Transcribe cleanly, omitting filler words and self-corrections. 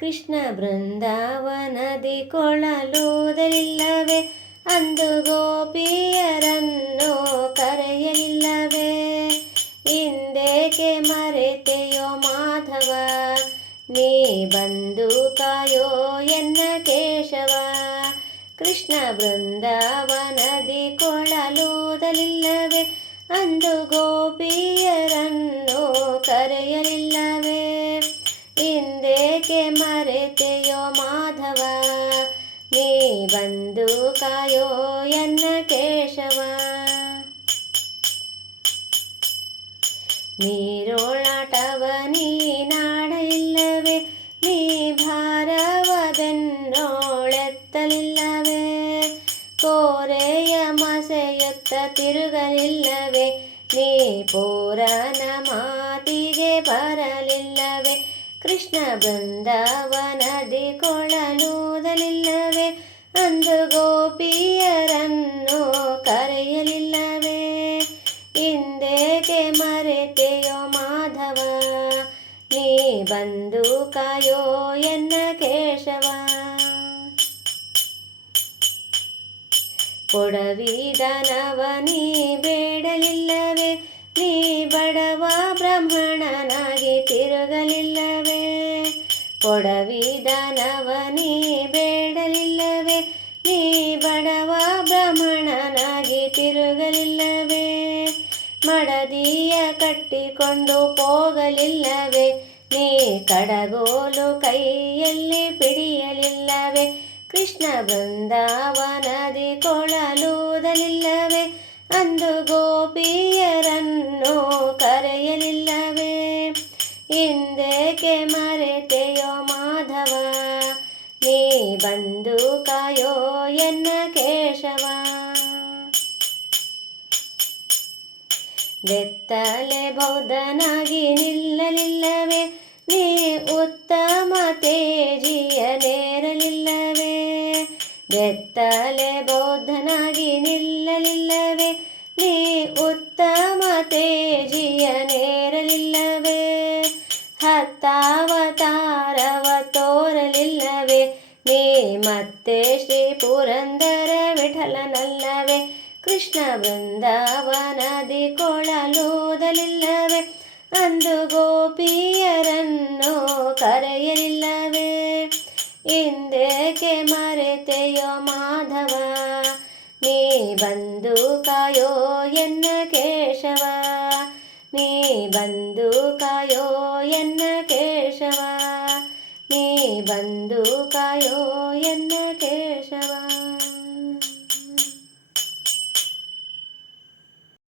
ಕೃಷ್ಣ ಬೃಂದಾವನದಿ ಕೊಳಲುವುದಲಿಲ್ಲವೇ, ಅಂದು ಗೋಪಿಯರನ್ನು ಕರೆಯಲಿಲ್ಲವೇ. ಇಂದೇಕೆ ಮರೆತೆಯೋ ಮಾಧವ, ನೀ ಬಂದು ಕಾಯೋ ಎನ್ನ ಕೇಶವ. ಕೃಷ್ಣ ಬೃಂದಾವನದಿ ಕೊಳಲುವುದಲಿಲ್ಲವೇ, ಅಂದು ಗೋಪಿಯರನ್ನು ಕರೆಯಲಿಲ್ಲವೇ. ಇಂದೇಕೆ ಮರೆತೆಯೋ ಮಾಧವ, ನೀ ಬಂದು ಕಾಯೋ ಎನ್ನ ಕೇಶವ. ನೀರೋಳಾಟವ ನೀನಾಡಲಿಲ್ಲವೇ, ನೀ ಭಾರವ ಬೆನ್ನೋಳೆತ್ತಲಿಲ್ಲವೇ. ಕೋರೆಯ ಮಸೆಯುತ್ತ ತಿರುಗಲಿಲ್ಲವೇ, ನೀ ಪೂರನ ಮಾತಿಗೆ ಬರಲಿಲ್ಲವೇ. ಕೃಷ್ಣ ಬೃಂದಾವನದಿ ಕೊಳಲುವುದಲಿಲ್ಲವೇ, ಅಂದು ಗೋಪಿಯರನ್ನು ಕರೆಯಲಿಲ್ಲವೇ. ಇಂದೇಕೆ ಮರೆತೆಯೋ ಮಾಧವ, ನೀ ಬಂದು ಕಾಯೋ ಎನ್ನ ಕೇಶವ. ಕೊಡವಿದನವ ನೀ ಬೇಡಲಿಲ್ಲವೇ, ನೀ ಬಡವ ಬ್ರಾಹ್ಮಣನಾಗಿ ತಿರುಗಲಿಲ್ಲವೇ. ಕೊಡವಿದನವ ನೀ ಬೇಡಲಿಲ್ಲವೇ, ನೀ ಬಡವ ಬ್ರಾಹ್ಮಣನಾಗಿ ತಿರುಗಲಿಲ್ಲವೇ. ಮಡದಿಯ ಕಟ್ಟಿಕೊಂಡು ಹೋಗಲಿಲ್ಲವೇ, ನೀ ಕಡಗೋಲು ಕೈಯಲ್ಲಿ ಪಿಡಿಯಲಿಲ್ಲವೇ. ಕೃಷ್ಣ ಬೃಂದಾವನದಿ ಕೊಳಲುವುದಲಿಲ್ಲವೇ, ಅಂದು ಗೋಪಿಯರನ್ನು ಕರೆಯಲಿಲ್ಲವೇ. ಇಂದೇಕೆ ಮರೆತೆಯೋ ಮಾಧವ, ನೀ ಬಂದು ಕಾಯೋ ಎನ್ನ ಕೇಶವ. ಬೆತ್ತಲೆ ಬೌದ್ಧನಾಗಿ ನಿಲ್ಲಲಿಲ್ಲವೇ, ನೀ ಉತ್ತಮ ತೇಜಿಯ ನೇರಲಿಲ್ಲವೇ. ಬೆತ್ತಲೆ ಬೌದ್ಧನಾಗಿ ನಿಲ್ಲಲಿಲ್ಲವೇ, ನೀ ಉತ್ತಮ ತೇಜಿಯ ನೇರಲಿಲ್ಲವೇ. ಹತ್ತಾವತಾರವ ತೋರಲಿಲ್ಲವೇ, ನೀ ಮತ್ತೆ ಶ್ರೀ ಪುರಂದರ ವಿಠಲನಲ್ಲವೇ. ಕೃಷ್ಣ ಬೃಂದಾವನದಿ ಕೊಳಲುವುದಲಿಲ್ಲವೇ, ಅಂದು ಗೋಪಿಯರನ್ನು ಕರೆಯಲಿಲ್ಲವೇ. ಇಂದೇಕೆ ಮರೆತೆಯೋ ಮಾಧವ, ನೀ ಬಂದು ಕಾಯೋ ಎನ್ನ ಕೇಶವ. ನೀ ಬಂದು ಕಾಯೋ ಎನ್ನ ಕೇಶವ, ನೀ ಬಂದು ಕಾಯೋ ಎನ್ನ ಕೇಶವ.